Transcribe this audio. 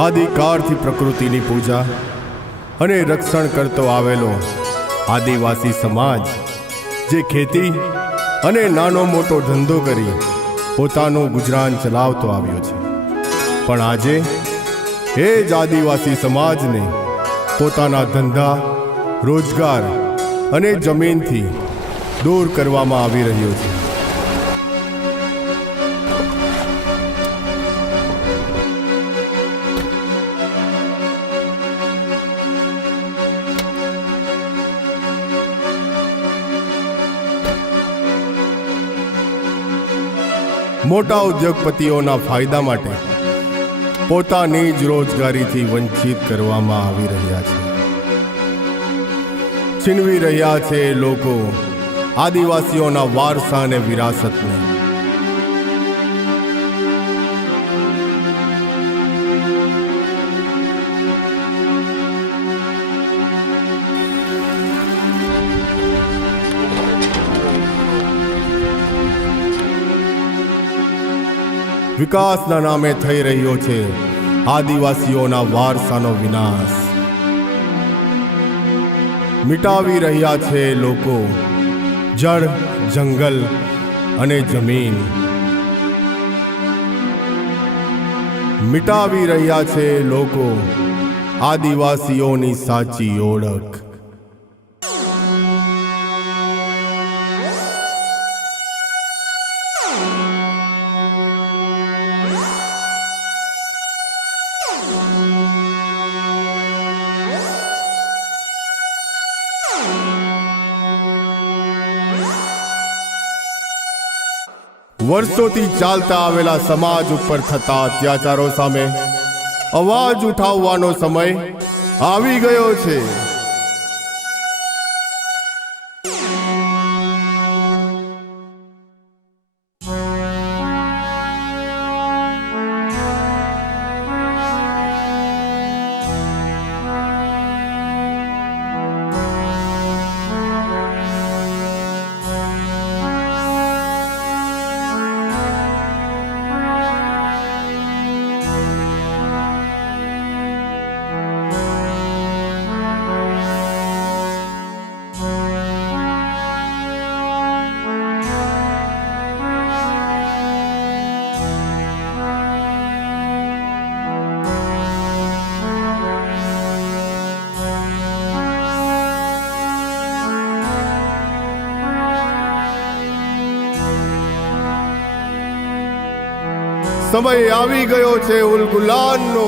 આદિકાળથી પ્રકૃતિની પૂજા અને રક્ષણ કરતો આવેલો આદિવાસી સમાજ જે ખેતી અને નાનો મોટો ધંધો કરી પોતાનું ગુજરાન ચલાવતો આવ્યો છે, પણ આજે એ જ આદિવાસી સમાજને પોતાના ધંધા, રોજગાર અને જમીનથી દૂર કરવામાં આવી રહ્યો છે. મોટા ઉદ્યોગપતિઓના ફાયદા માટે પોતાની જ રોજગારીથી વંચિત કરવામાં આવી રહ્યા છે. છીનવી રહ્યા છે લોકો આદિવાસીઓના વારસા અને વિરાસતને. વિકાસના નામે થઈ રહ્યો છે આદિવાસીઓના વારસાનો વિનાશ. મિટાવી રહ્યા છે લોકો જળ, જંગલ અને જમીન. મિટાવી રહ્યા છે લોકો આદિવાસીઓની સાચી ઓળખ. વર્ષોથી ચાલતા આવેલા સમાજ ઉપર થતા અત્યાચારો સામે અવાજ ઉઠાવવાનો સમય આવી ગયો છે. સમય આવી ગયો છે ઉલગુલાનનો.